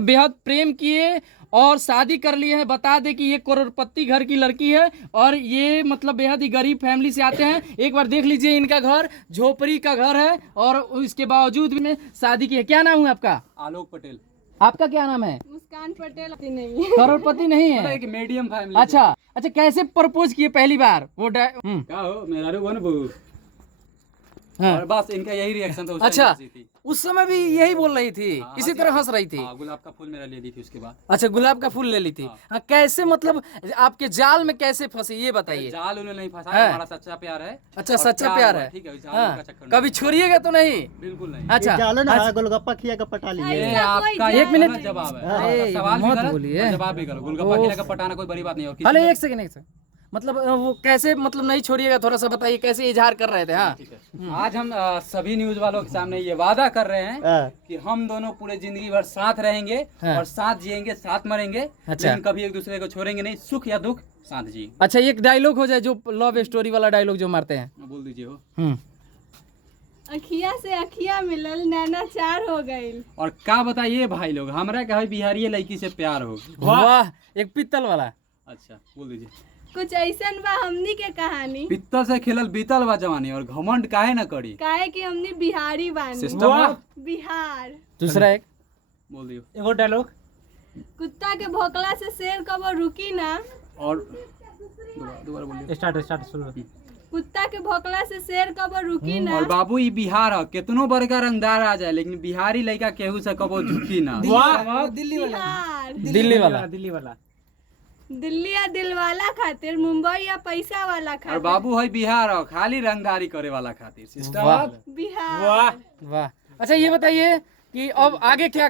बेहद प्रेम किए और शादी कर लिए हैं। बता दे कि ये करोड़पति घर की लड़की है और ये मतलब बेहद ही गरीब फैमिली से आते हैं। एक बार देख लीजिए, इनका घर झोपड़ी का घर है और इसके बावजूद भी में शादी की है। क्या नाम है आपका? आलोक पटेल। आपका क्या नाम है? मुस्कान पटेल। नहीं है, करोड़पति नहीं है। एक मीडियम फैमिली। अच्छा अच्छा, कैसे प्रपोज किए पहली बार? वो क्या हो मेरा रू बन बू। हाँ। और बस इनका यही रिएक्शन था उस अच्छा, टाइम हंसी थी। उस समय भी यही बोल रही थी, हाँ, इसी तरह हंस रही थी। हाँ, गुलाब का फूल मेरा ले ली थी उसके बाद। अच्छा, गुलाब का फूल ले ली थी। हाँ, कैसे मतलब आपके जाल में कैसे फंसी ये बताइए। जाल उन्हें नहीं फंसा, है। हमारा सच्चा प्यार है। अच्छा, और सच्चा प्यार हुआ, है। ठीक है, जाल हाँ, का चक्कर नहीं। कभी छोड़िएगा तो नहीं? बिल्कुल नहीं। अच्छा जालो ना अच्छा, गोलगप्पा खिया का पटा लिए। ये ऐसा आपका कोई एक एक मिनट गलत जवाब है। अरे, आपका सवाल भी मत गलत बोलिए। और जवाब भी गलत। गोलगप्पा खिला का पटाना कोई बड़ी बात नहीं है। और किसी हेलो, का- एक सेकंड। मतलब वो कैसे, मतलब नहीं छोड़िएगा, थोड़ा सा बताइए कैसे इजहार कर रहे थे। हाँ, ठीक है। आज हम सभी न्यूज वालों के सामने ये वादा कर रहे हैं हाँ। कि हम दोनों पूरे जिंदगी भर साथ रहेंगे हाँ। और साथ जिएंगे, साथ मरेंगे। अच्छा। लेकिन कभी एक दूसरे को छोड़ेंगे नहीं, सुख या दुख साथ जिएंगे। अच्छा, एक डायलॉग हो जाए जो लव स्टोरी वाला डायलॉग जो मारते हैं। बोल दीजिए हो। अखिया से अखिया मिलल नैना चार हो गईल। और क्या बताइए भाई लोग, हमरा क्या है बिहारी लड़की से प्यार हो। वाह, एक पित्तल वाला। अच्छा बोल दीजिए। कुछ ऐसन बा हमनी के कहानी, पित्तल से खेलल बीतल बा जवानी, और घमंड काहे न करी। काहे कि हमनी बिहारी बानी। System of- Bihar. दूसरा एक बोल दियो। एगो डायलॉग। कुत्ता के भौंकला से शेर कबो रुकी ना। और दोबारा बोलिए। स्टार्ट शुरू। कुत्ता के भौंकला से शेर कबो रुकी ना। और बाबू ई बिहार है, कितनो बड़का रंगदार आ जाए लेकिन बिहारी लड़का केहू से कबो झुकी ना। बिहार। दिल्ली वाला। दिल्ली या दिल वाला खातिर, मुंबई या पैसा वाला और खातिर। बाबू है बिहार है, खाली रंगदारी करे वाला खातिर। सिस्टम वाह। ऑफ- बिहार। वाह। अच्छा, ये बताइए कि अब आगे क्या